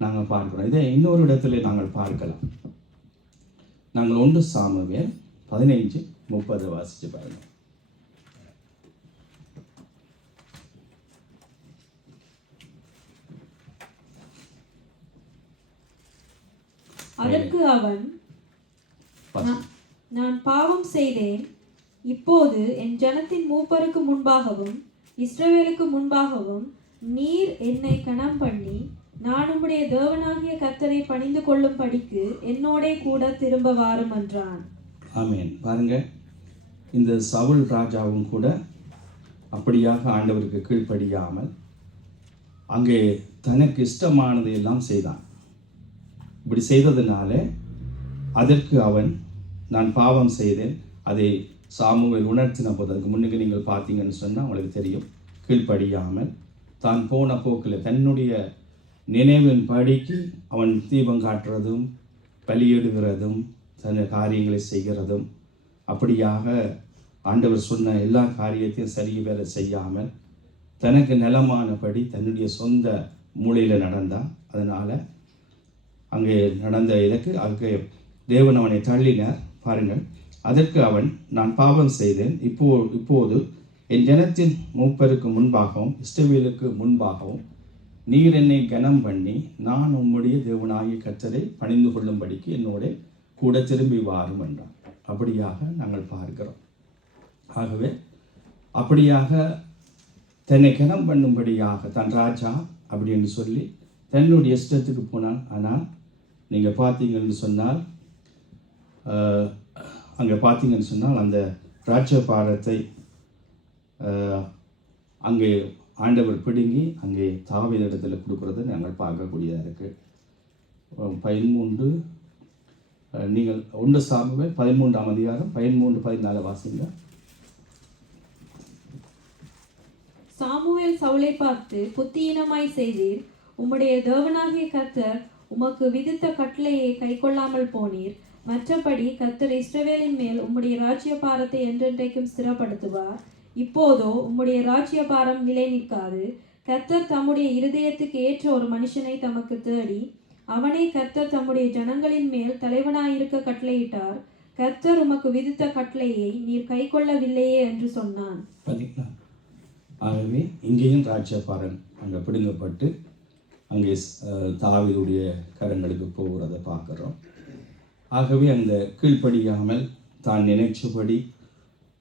நாங்கள் பார்க்கிறோம். இதை இன்னொரு இடத்துல நாங்கள் பார்க்கலாம். நாங்கள் 1 சாமுவேல் 15:30 வாசித்து பாருங்கள். அதற்கு அவன், நான் பாவம் செய்தேன், இப்போது என் ஜனத்தின் மூப்பருக்கு முன்பாகவும் இஸ்ரவேலுக்கு முன்பாகவும் நீர் என்னை கனம் பண்ணி நான் உம்முடைய தேவனாகிய கர்த்தரை பணிந்து கொள்ளும் படிக்கு என்னோடே கூட திரும்ப வாரும் என்றான். ஆமென். பாருங்க, இந்த சவுல் ராஜாவும் கூட அப்படியாக ஆண்டவருக்கு கீழ்ப்படியாமல் அங்கே தனக்கு இஷ்டமானதை எல்லாம் செய்தான். இப்படி செய்ததுனால அதற்கு அவன் நான் பாவம் செய்தேன், அதை சாமுவேல் உணர்த்தின போது, அதுக்கு முன்னுக்கு நீங்கள் பார்த்தீங்கன்னு சொன்னால் உங்களுக்கு தெரியும், கீழ்ப்படியாமல் தான் போன போக்கில் தன்னுடைய நினைவின் படிக்கு அவன் தீபம் காட்டுறதும் பலியிடுகிறதும் தன் காரியங்களை செய்கிறதும், அப்படியாக ஆண்டவர் சொன்ன எல்லா காரியத்தையும் சரிவர செய்யாமல் தனக்கு நலமானபடி தன்னுடைய சொந்த மூலையில் நடந்தான். அதனால் அங்கே நடந்த இதற்கு அங்கே தேவன் அவனை தள்ளினார். பாருங்கள், அதற்கு அவன் நான் பாவம் செய்தேன், இப்போது என் ஜனத்தின் மூப்பருக்கு முன்பாகவும் இஸ்ரவேலுக்கு முன்பாகவும் நீர் என்னை கனம் பண்ணி நான் உம்முடைய தேவனாகிய கர்த்தரை பணிந்து கொள்ளும்படிக்கு என்னோட கூட திரும்பி வாரும் என்றான். அப்படியாக நாங்கள் பார்க்கிறோம். ஆகவே அப்படியாக தன்னை கனம் பண்ணும்படியாக தன் ராஜா அப்படின்னு சொல்லி தன்னுடைய இஷ்டத்துக்கு போனான். ஆனால் நீங்கள் பார்த்தீங்கன்னு சொன்னால் அங்கே பார்த்தீங்கன்னு சொன்னால் அந்த ராஜ்யபாரத்தை அங்கே ஆண்டவர் பிடுங்கி அங்கே தாவீதிடத்தில் கொடுக்குறதை நாங்கள் பார்க்கக்கூடியதாக இருக்குது. 13 நீங்கள் 1 சாமுவேல் 13ஆம் அதிகாரம் 13-14 வாசிங்க. சாமுவேல் சவுலை பார்த்து, புத்தியீனமாய் செய்தீர், உம்முடைய தேவனாகிய கர்த்தர் உமக்கு விதித்த கட்டளையை கைக்கொள்ளாமல் போனீர். மற்றபடி கர்த்தர் இஸ்ரவேலின் மேல் உம்முடைய ராஜ்யபாரத்தை என்றென்றைக்கும் ஸ்திரப்படுத்துவார். இப்போதோ உம்முடைய ராஜ்யபாரம் நிலை நிற்காது. கர்த்தர் தம்முடைய இருதயத்துக்கு ஏற்ற ஒரு மனுஷனை தமக்கு தேடி அவனை கர்த்தர் தம்முடைய ஜனங்களின் மேல் தலைவனாயிருக்க கட்டளையிட்டார். கர்த்தர் உமக்கு விதித்த கட்டளையை நீர் கைக்கொள்ளவில்லையே என்று சொன்னான். ஆகவே இங்கேயும் ராஜ்யபாரன் அங்கே பிடுங்கப்பட்டு அங்கே தாவீதுடைய கரங்களுக்கு போகிறத பார்க்குறோம். ஆகவே அந்த கீழ்ப்படியாமல் தான் நினைச்சபடி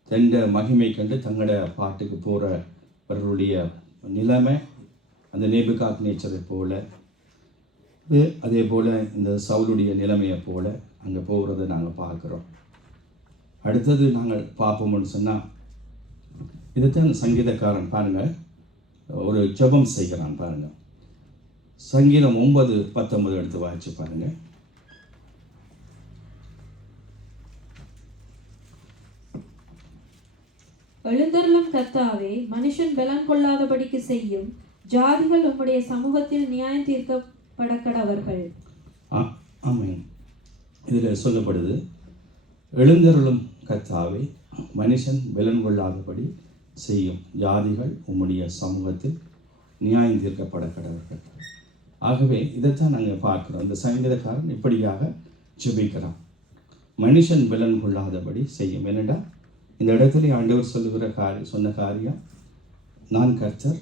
தண்ட மகிமை கண்டு தங்களோட பாட்டுக்கு போகிறவர்களுடைய நிலைமை அந்த நேபுகாத்நேச்சரை போல, அதே போல் இந்த சவுலுடைய நிலைமையை போல அங்கே போகிறத நாங்கள் பார்க்குறோம். அடுத்தது நாங்கள் பார்ப்போம்னு சொன்னால் இதைத்தான் சங்கீதக்காரன் பாருங்கள் ஒரு ஜெபம் செய்கிறான். பாருங்கள், சங்கீதம் 9:19 எடுத்து வாசிச்சு பாருங்கள். எழுந்தருளும் கர்த்தாவே, மனுஷன் பலன் கொள்ளாதபடிக்கு செய்யும், ஜாதிகள் உம்முடைய சமூகத்தில் நியாயம் தீர்க்கப்பட கடவர்கள். ஆமாம், இதில் சொல்லப்படுது, எழுந்தருளும் கர்த்தாவே, மனுஷன் பலன் கொள்ளாதபடி செய்யும், ஜாதிகள் உம்முடைய சமூகத்தில் நியாயம் தீர்க்கப்பட கடவர்கள். ஆகவே இதைத்தான் நாங்கள் பார்க்குறோம். இந்த சங்கீதக்காரன் இப்படியாக ஜெபிக்கிறான், மனுஷன் பலன் கொள்ளாதபடி செய்யும். என்னடா இந்த இடத்துல ஆண்டவர் சொல்லுகிற சொன்ன காரியம், நான் கர்த்தர்,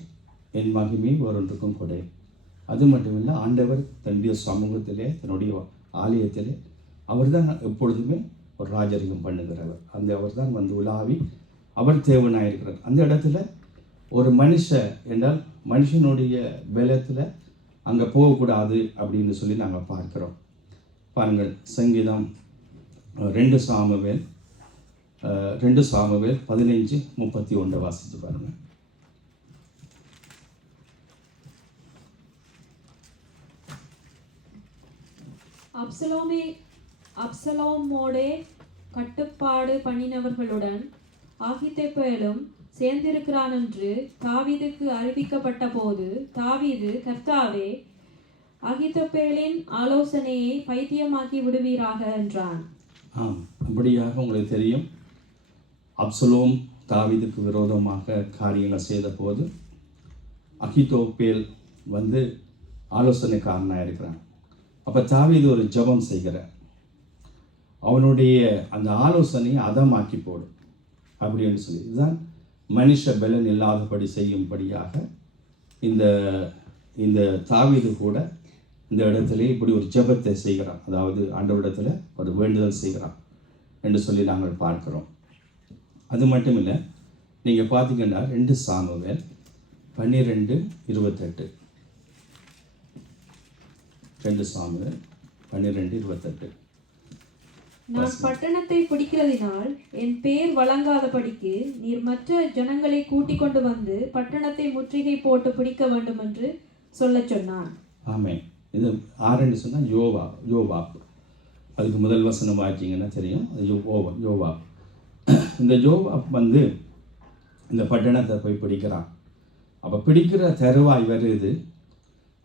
என் மகிமை ஒருவருக்கும் கொடை. அது மட்டுமில்லை, ஆண்டவர் தன்னுடைய சமூகத்திலே தன்னுடைய ஆலயத்திலே அவர் தான் எப்பொழுதுமே ஒரு ராஜரிகம் பண்ணுகிறவர். அந்த அவர் தான் வந்து உலாவி அவர் தேவனாயிருக்கிறார். அந்த இடத்துல ஒரு என்றால் மனுஷனுடைய பலத்தில் அங்கே போகக்கூடாது அப்படின்னு சொல்லி நாங்கள் பார்க்குறோம். பாருங்கள், சங்கீதம் 2 சாமுவேல் 15:31 வாசித்து பாருங்கள். அப்சலோமோடே கட்டுப்பாடு பண்ணினவர்களுடன் ஆகித்தோப்பேலும் சேர்ந்திருக்கிறான் என்று தாவீதுக்கு அறிவிக்கப்பட்ட போது, தாவீது, கர்த்தாவே, ஆகித்தோப்பேலின் ஆலோசனையை பைத்தியமாக்கி விடுவீராக என்றான். அப்படியாக உங்களுக்கு தெரியும், அப்சலோம் தாவீதுக்கு விரோதமாக காரியங்கள் செய்த போது அகித்தோப்பேல் வந்து ஆலோசனைக்காரனாக இருக்கிறான். அப்போ தாவீது ஒரு ஜெபம் செய்கிறார், அவனுடைய அந்த ஆலோசனையை அதமாக்கி போடும் அப்படின்னு சொல்லி. இதுதான் மனுஷ பலன் இல்லாதபடி செய்யும்படியாக இந்த தாவீது கூட இந்த இடத்துல இப்படி ஒரு ஜெபத்தை செய்கிறான். அதாவது ஆண்டவரிடத்தில் ஒரு வேண்டுதல் செய்கிறான் என்று சொல்லி நாங்கள் பார்க்கிறோம். அது மட்டும் இல்லை, நீங்கள் பார்த்தீங்கன்னா 2 சாமுவேல் 12:28 2 சாமுவேல் 12:28 நான் பட்டணத்தை பிடிக்கிறதினால் என் பேர் வழங்காதபடிக்கு நீர் மற்ற ஜனங்களை கூட்டிக் கொண்டு வந்து பட்டணத்தை முற்றுகை போட்டு பிடிக்க வேண்டும் என்று சொல்லச் சொன்னான். ஆமென். இது ஆரண்டு சொன்னால் யோவாப். அதுக்கு முதல் வசனம் வாசிங்கன்னா தெரியும். அது யோவாப். இந்த யோவாப் வந்து இந்த பட்டணத்தை போய் பிடிக்கிறான். அப்போ பிடிக்கிற தருவாய் வருது.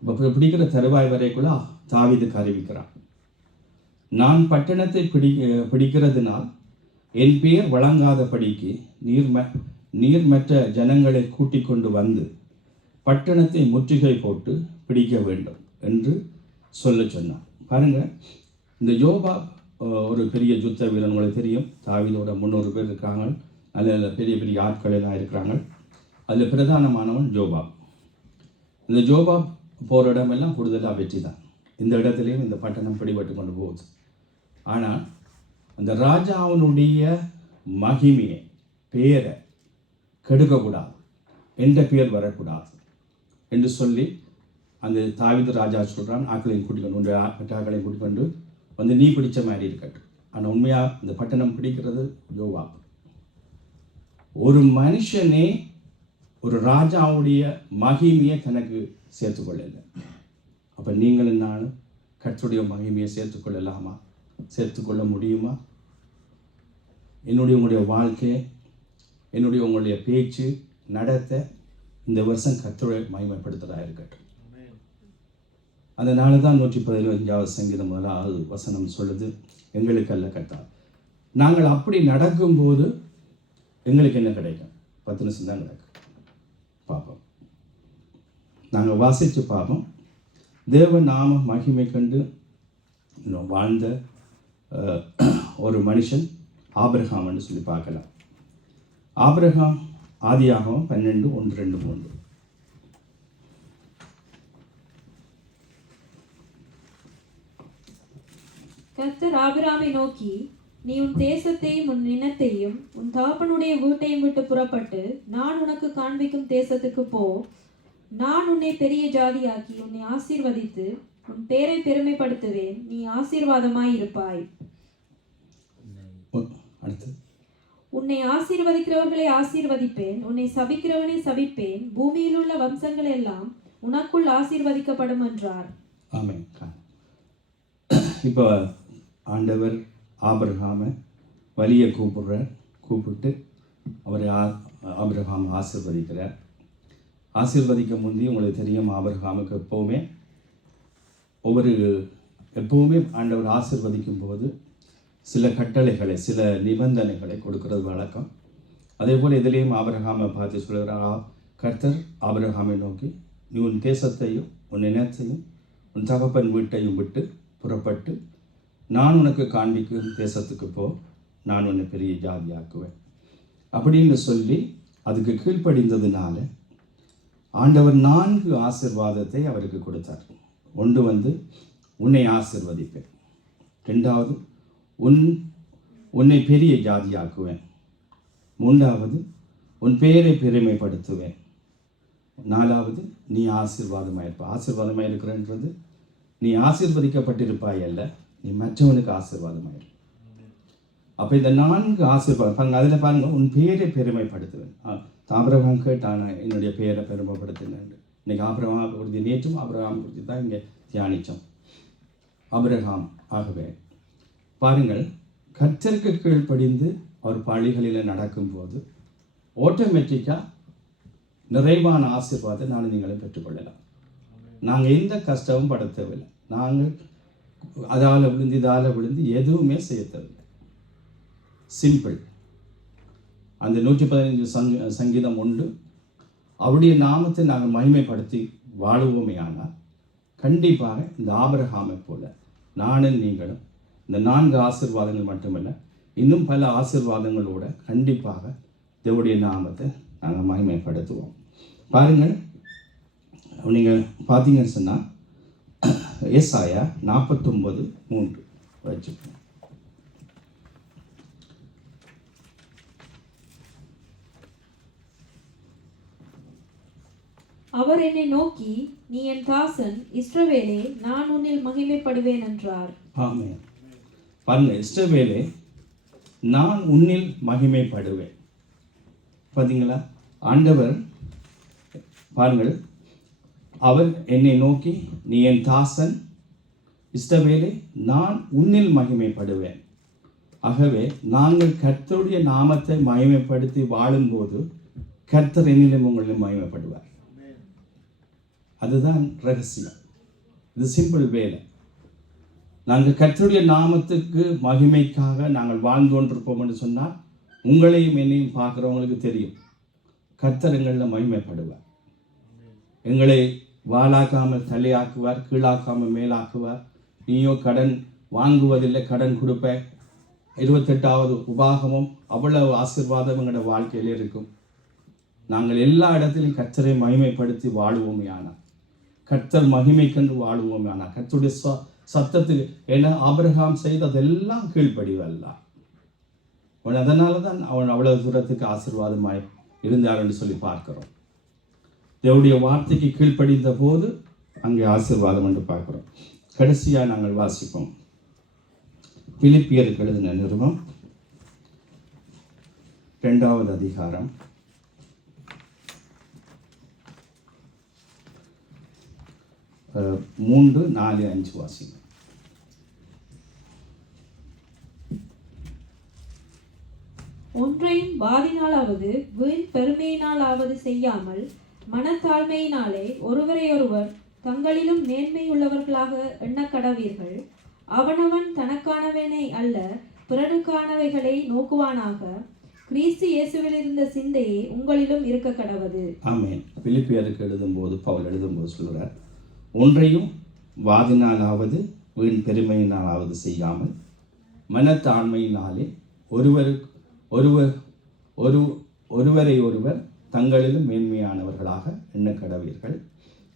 இப்போ பிடிக்கிற தருவாய் வரைக்குள்ள தாவீதுக்கு அறிவிக்கிறான், நான் பட்டணத்தை பிடிக்கிறதுனால் என் பெயர் வழங்காதபடிக்கு நீர் மற்ற ஜனங்களை கூட்டிக் கொண்டு வந்து பட்டணத்தை முற்றுகை போட்டு பிடிக்க வேண்டும் என்று சொல்ல சொன்னான். பாருங்க, இந்த யோவாப் ஒரு பெரிய யுத்த வீரன். உங்களுக்கு தெரியும், தாவீதோட 300 பேர் இருக்காங்க. நல்ல பெரிய பெரிய ஆட்கள் எல்லாம் இருக்கிறாங்க. அதில் பிரதானமானவன் யோவாப். இந்த யோவாப் போகிற இடமெல்லாம் கூடுதலாக வெற்றி தான். இந்த இடத்துலையும் இந்த பட்டணம் பிடிபட்டு கொண்டு போகுது. ஆனால் அந்த ராஜாவினுடைய மகிமையை பேரை கெடுக்கக்கூடாது, எந்த பேர் வரக்கூடாது என்று சொல்லி அந்த தாவீது ராஜா சொல்கிறான், ஆக்களையும் கூட்டிக்கொண்டு ஆக்களையும் கூட்டிக்கொண்டு வந்து நீ பிடிச்ச மாதிரி இருக்கட்டும். ஆனால் உண்மையாக இந்த பட்டணம் பிடிக்கிறது யோவாப். ஒரு மனுஷனே ஒரு ராஜாவுடைய மகிமையை தனக்கு சேர்த்துக்கொள்ளலை. அப்போ நீங்களும் நானும் கர்த்தருடைய மகிமையை சேர்த்துக்கொள்ளலாமா? சேர்த்துக்கொள்ள முடியுமா? உங்களுடைய வாழ்க்கை, உங்களுடைய பேச்சு நடத்த இந்த வருஷம் கர்த்தரை மகிமைப்படுத்துகிறதா இருக்கட்டும். அதனால தான் 115வது சங்கீதம் 1வது வசனம் சொல்லுது, எங்களுக்கு அல்ல கர்த்தர். நாங்கள் அப்படி நடக்கும்போது எங்களுக்கு என்ன கிடைக்கும்? 10 நிமிஷம் தான் கிடைக்கும். பார்ப்போம், நாங்கள் வாசித்து பார்ப்போம். தேவ நாம மகிமை கண்டு வாழ்ந்த ஒரு மனுஷன் ஆபிரகாம்னு சொல்லி பார்க்கலாம். ஆபிரகாம் ஆதியாகமம் 12:1-2-3. கர்த்தர் ஆபிராமை நோக்கி, நீ உன் தேசத்தையும் உன் இனத்தையும் உன் தகப்பனுடைய வீட்டையும் விட்டு புறப்பட்டு நான் உனக்கு காண்பிக்கும் தேசத்துக்கு போ. நான் உன்னை பெரிய ஜாதியாக்கி உன்னை ஆசீர்வதித்து உன் பேரை பெருமைப்படுத்துவேன். நீ ஆசீர்வாதமாய் இருப்பாய். உன்னை ஆசீர்வதிக்கிறவர்களை ஆசீர்வதிப்பேன், உன்னை சபிக்கிறவனை சபிப்பேன். பூமியில் உள்ள வம்சங்கள் எல்லாம் உனக்குள் ஆசீர்வதிக்கப்படும் என்றார். ஆமென். இப்போ ஆண்டவர் ஆபிரகாமை வலிய கூப்பிட்டு அவரை ஆபிரகாம் ஆசீர்வதிக்கிறார். ஆசீர்வதிக்க முந்தைய உங்களுக்கு தெரியும், ஆபிரகாமுக்கு எப்பவுமே ஆண்டவர் ஆசீர்வதிக்கும் போது சில கட்டளைகளை, சில நிபந்தனைகளை கொடுக்கறது வழக்கம். அதே போல் இதிலேயும் ஆபிரகாமை பார்த்து சொல்கிறார், கர்த்தர் ஆபிரகாமை நோக்கி, நீ உன் தேசத்தையும் உன் இனத்தையும் உன் தகப்பன் வீட்டையும் விட்டு புறப்பட்டு நான் உனக்கு காண்பிக்கும் தேசத்துக்கு போ, நான் உன்னை பெரிய ஜாதியாக்குவேன் அப்படின்னு சொல்லி அதுக்கு கீழ்ப்படிந்ததுனால ஆண்டவர் 4 ஆசீர்வாதத்தை அவருக்கு கொடுத்தார். ஒன்று வந்து உன்னை ஆசீர்வதிப்பேன், 2வது உன்னை பெரிய ஜாதியாக்குவேன், 3வது உன் பெயரை பெருமைப்படுத்துவேன், 4வது நீ ஆசீர்வாதமாக இருப்ப. ஆசீர்வாதமாக இருக்கிறன்றது நீ ஆசீர்வதிக்கப்பட்டிருப்பாய் அல்ல, நீ மற்றவனுக்கு ஆசீர்வாதமாயிரு. அப்போ இந்த 4 ஆசீர்வாதம் பாருங்க. அதில் பாருங்க, உன் பெயரை பெருமைப்படுத்துவேன். ஆபிரகாம் கேட்டான என்னுடைய பெயரை பெருமைப்படுத்தினேன். இன்னைக்கு ஆபிரகாம் குறித்து, நேற்றும் ஆபிரகாம் குறித்து தான் இங்கே தியானித்தோம். ஆபிரகாம் ஆகவே பாருங்கள், கர்த்தருக்கு கீழ்ப்படிந்து அவர் பழிகளில் நடக்கும்போது ஆட்டோமேட்டிக்காக நிறைவான ஆசீர்வாதத்தை நான் நீங்களும் பெற்றுக்கொள்ளலாம். நாங்கள் எந்த கஷ்டமும் பட தேவையில்லை. நாங்கள் அதால் விழுந்து இதால் விழுந்து எதுவுமே செய்ய தேவையில்லை. சிம்பிள். அந்த 115 சங்கீதம் உண்டு. அவருடைய நாமத்தை நாங்கள் மகிமைப்படுத்தி வாழுவோமே. ஆனால் கண்டிப்பாக இந்த ஆபிரகாமை போல நானும் நீங்களும் இந்த 4 ஆசீர்வாதங்கள் மட்டுமல்ல, இன்னும் பல ஆசீர்வாதங்களோட கண்டிப்பாக தேவனுடைய நாமத்தை நாங்கள் மகிமைப்படுத்துவோம். பாருங்கள், நீங்கள் பார்த்தீங்கன்னு சொன்னால் ஏசாயா 49:3 வச்சுக்கோங்க. அவர் என்னை நோக்கி, நீ என் தாசன் இஸ்ரவேலே, நான் உன்னில் மகிமைப்படுவேன் என்றார். ஆமென். பாருங்க, இஸ்ரவேலே நான் உன்னில் மகிமைப்படுவேன். பார்த்தீங்களா? ஆண்டவர் பாருங்கள், அவர் என்னை நோக்கி, நீ என் தாசன் இஸ்ரவேலே, நான் உன்னில் மகிமைப்படுவேன். ஆகவே நாங்கள் கர்த்தருடைய நாமத்தை மகிமைப்படுத்தி வாழும்போது கர்த்தர் என்னிலும் உங்களிலும் மகிமைப்படுவார். அதுதான் ரகசியம். இது சிம்பிள் வேலை. நாங்கள் கர்த்தருடைய நாமத்துக்கு மகிமைக்காக நாங்கள் வாழ்ந்து கொண்டிருப்போம் என்று சொன்னால் உங்களையும் என்னையும் பார்க்குறவங்களுக்கு தெரியும், கர்த்தர் எங்களில் மகிமைப்படுவார். எங்களை வாளாக்காமல் தலையாக்குவார், கீழாக்காமல் மேலாக்குவார். நீயோ கடன் வாங்குவதில்லை, கடன் கொடுப்ப. 28வது உபாகமும் அவ்வளவு ஆசீர்வாதம் எங்களோட வாழ்க்கையில் இருக்கும். நாங்கள் எல்லா இடத்திலும் கர்த்தரை மகிமைப்படுத்தி வாழுவோமே ஆனால், கர்த்தர் மகிமை கண்டு வாழுவோமே ஆனால், கர்த்தருடைய சத்தத்துக்கு. ஏன்னா ஆபிரகாம் செய்ததெல்லாம் கீழ்ப்படிவல்ல. அவன் அதனால தான் அவன் அவ்வளவு தூரத்துக்கு ஆசீர்வாதமாய் இருந்தார் என்று சொல்லி பார்க்கிறோம். தேவனுடைய வார்த்தைக்கு கீழ்ப்படிந்த போது அங்கே ஆசீர்வாதம் என்று பார்க்கிறோம். கடைசியாக நாங்கள் வாசிப்போம் பிலிப்பியருக்கு எழுதின நிருபம் 2வது அதிகாரம் 3, 4, 5 வாசிங்க. ஒன்றையும் வாதினாலாவது வீண் பெருமையினாலாவது செய்யாமல் மனத்தாழ்மையினாலே ஒருவரையொருவர் தங்களிலும் மேன்மையுள்ளவர்களாக எண்ணக்கடவீர்கள். அவனவன் தனக்கானவனை அல்ல பிறனுக்கானவைகளை நோக்குவானாக. கிறிஸ்து இயேசுவில் இருந்த சிந்தையே உங்களிலும் இருக்க கடவது. ஆமென். பிலிப்பியருக்கு எழுதும்போது பவுல் எழுதும்போது சொல்கிறார், ஒன்றையும் வாதினாலாவது வீண் பெருமையினாலாவது செய்யாமல் மனத்தாழ்மையினாலே ஒருவரை ஒருவர் தங்களிலும் மேன்மையானவர்களாக எண்ணக்கடவீர்கள்.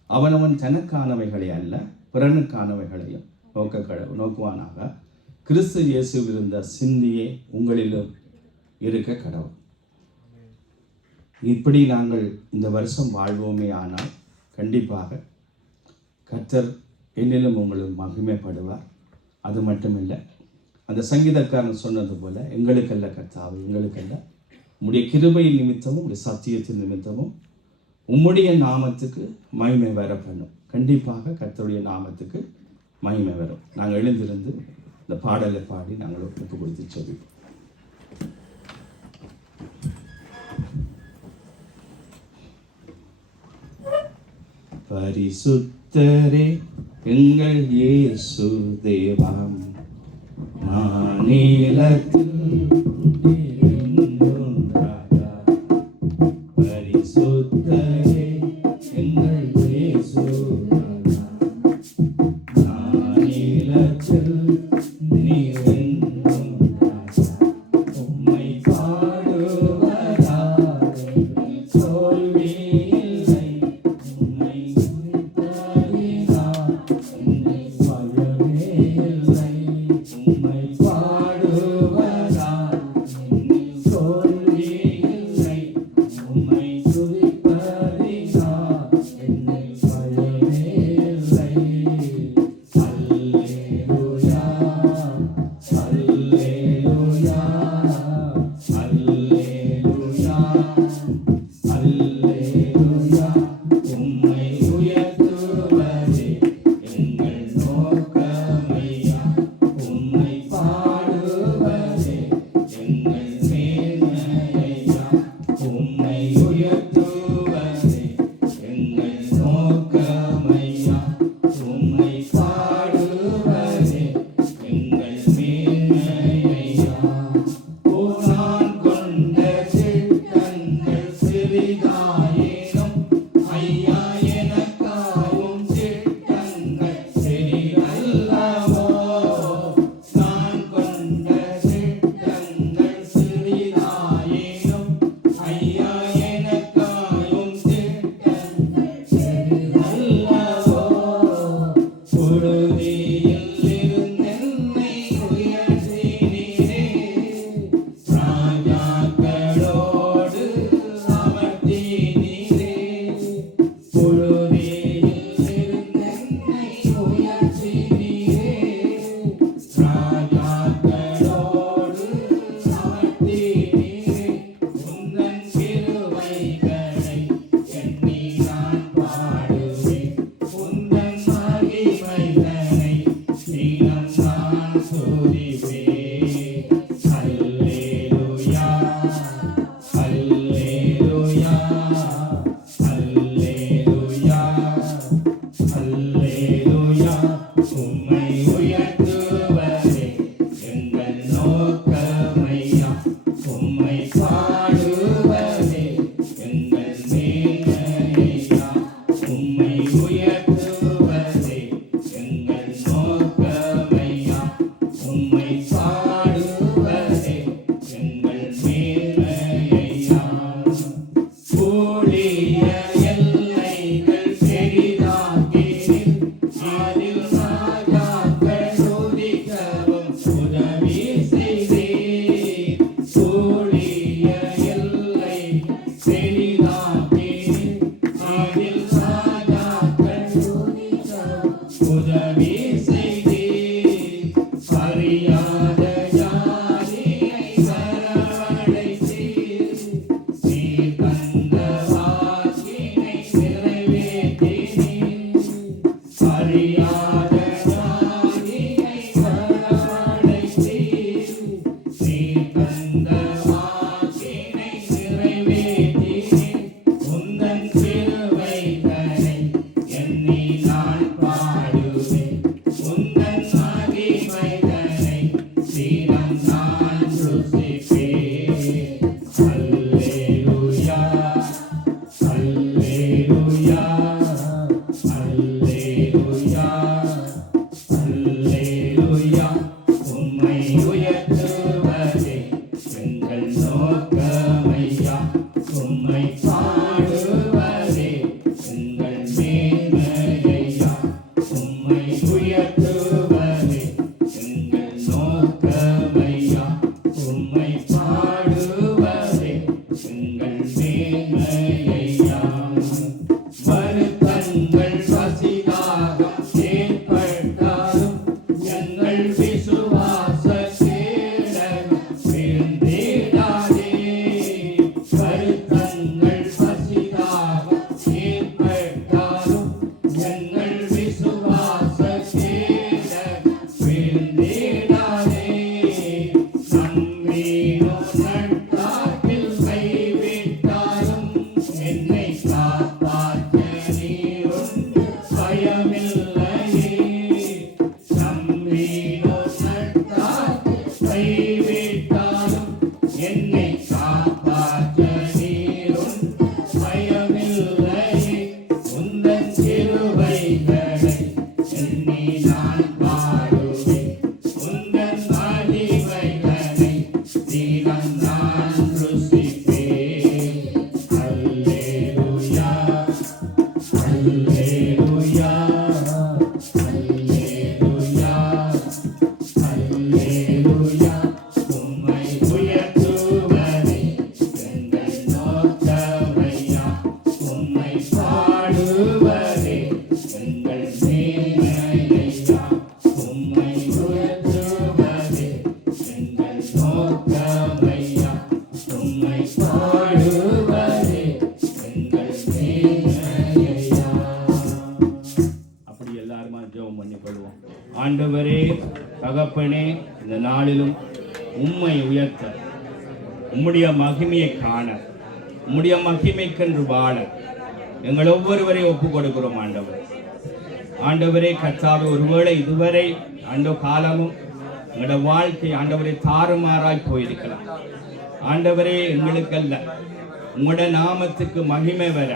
அவனவன் தனக்கானவைகளை அல்ல பிறனுக்கானவைகளையும் நோக்குவானாக. கிறிஸ்து இயேசுவில் இருந்த சிந்தியே உங்களிலும் இருக்க கடவுள். இப்படி நாங்கள் இந்த வருஷம் வாழ்வோமே ஆனால் கண்டிப்பாக கர்த்தர் என்னிலும் உங்களும் மகிமைப்படுவார். அது மட்டுமில்லை, அந்த சங்கீதக்காரன் சொன்னது போல, எங்களுக்கல்ல கர்த்தாவே, எங்களுக்கல்ல, உம்முடைய கிருபையின் நிமித்தமும் உடைய சத்தியத்தின் நிமித்தமும் உம்முடைய நாமத்துக்கு மகிமை வர பண்ணும். கண்டிப்பாக கர்த்தருடைய நாமத்துக்கு மகிமை வரும். நாங்கள் எழுந்திருந்து இந்த பாடலை பாடி நாங்கள் ஒப்பு கொடுத்து சொல்லுவோம். பரிசுத்தரே எங்கள் இயேசு தேவம், மாநிலத்தில் பரிசுத்தரே எங்கள் இயேசு மாநிலத்தில் நீரென்றும் உம்மை பாடுவதாலே தோல்வி இல்லை. உம்மை துதிப்பதினால் என்னை பயமே இல்லை. உம்மை பாடுவதால் என்னில் தோல்வி இல்லை. உம்மை துதிப்பதினால் என்னில் பயமே இல்லை. அல்லேலூயா உம்மை உயர்த்துவதே எங்கள் நோக்கமையா. உம்மை பாடுவதே எங்கள் மேன்மையா. உம்மை உயர்த்துவதே எங்கள் நோக்கமையா. உம்மை பாடுவதே எங்கள் மேன்மையா. கூடிய எல்லைகள் பெரிதாக்கினீர், அதில் ராஜாக்கள் துதிக்கவும் உதவி செய்தீர். கூடிய எல்லைகள் பெரிதாக்கினீர், அதில் ராஜாக்கள் துதிக்கவும் உதவி செய்தீர். அறியாத ஜாதியை வரவழைத்தீர், நீர் தந்த வாக்கினை நிறைவேற்றினீர். அறியாத ஜாதியை வரவழைத்தீர், நீர் தந்த வாக்கினை நிறைவேற்றினீர். உந்தன் கிருபைகளை எண்ணி நான் பாடுவேன், உந்தன் மகிமைகளை தினம் நான் ருசிப்பேன். அல்லேலூயா, அல்லேலூயா, அல்லேலூயா, அல்லேலூயா. உம்மை உயர்த்துவதே எங்கள் நோக்கமையா. உம்மை பாடுவதே எங்கள் மேன்மையா. உம்மை உயர்த்துவதே எங்கள் நோக்கமையா. உம்மை பாடுவதே எங்கள் மேன்மையா. வருத்தங்கள் பசிதாகம் ஏற்பட்டாலும் எங்கள் விசுவாச கேடகம் வீழ்ந்திடாதே. வருத்தங்கள் பசிதாகம் ஏற்பட்டாலும் எங்கள் விசுவாச கேடகம் வீழ்ந்திடாதே. நம்பினோ நட்டாற்றில் கைவிட்டாலும் என்னை காப்பாற்ற நீருண்டு பயமில்லையே. நம்பினோ நட்டாற்றில் கைவிட்டாலும் என்னை காப்பாற்ற நீருண்டு பயமில்லையே. உந்தன் கிருபைகளை எண்ணி நான் பாடுவேன், உந்தன் மகிமைகளை தினம் நான் ருசிப்பேன். அல்லேலூயா, அல்லேலூயா, அல்லேலூயா, அல்லேலூயா. உம்மை உயர்த்துவதே எங்கள் நோக்கமையா. உம்மை பாடுவதே எங்கள் மேன்மையா. உம்மை உயர்த்துவதே எங்கள் நோக்கமையா. உம்மை பாடுவதே எங்கள் மேன்மையா. அப்படி எல்லாருமா ஜெபம் பண்ணி கொள்வோம். ஆண்டவரே, தகப்பனே, இந்த நாளிலும் உம்மை உயர்த்த, உம்முடைய மகிமையை காண, உம்முடைய மகிமைக்கென்று வாழ எங்கள் ஒவ்வொருவரையும் ஒப்புக் கொடுக்கிறோம். ஆண்டவர், ஆண்டவரே கர்த்தாவே, ஒருவேளை இதுவரை ஆண்ட காலமும் எங்களோட வாழ்க்கை ஆண்டவரை தாறுமாறாய் போயிருக்கலாம். ஆண்டவரே, எங்களுக்கல்ல, உங்களுடைய நாமத்துக்கு மகிமை வர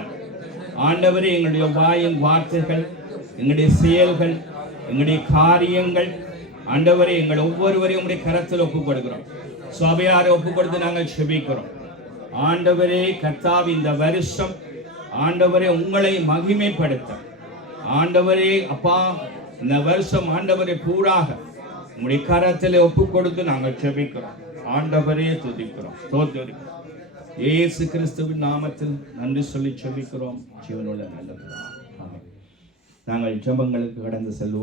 ஆண்டவரே, எங்களுடைய வாயின் வார்த்தைகள், எங்களுடைய செயல்கள், எங்களுடைய காரியங்கள் ஆண்டவரே எங்கள் ஒவ்வொருவரையும் உங்களுடைய கரத்தில் ஒப்புக் கொடுக்கிறோம். சபையாரை ஒப்புக் கொடுத்து நாங்கள் செபிக்கிறோம். ஆண்டவரே கர்த்தாவே, இந்த வருஷம் ஆண்டவரே உங்களை மகிமைப்படுத்த ஆண்டவரே அப்பா, இந்த வருஷம் ஆண்டவரே பூராக உங்களுடைய கரத்தில் ஒப்புக் கொடுத்து நாங்கள் செபிக்கிறோம். ஆண்டவரே துதிக்கிறோம், ஸ்தோத்திரிக்கிறோம். இயேசு கிறிஸ்துவின் நாமத்தில் நன்றி சொல்லி செபிக்கிறோம். ஜீவனுள்ள நல்லது. நாங்கள் ஜெபங்களுக்கு கடந்து செல்வோம்.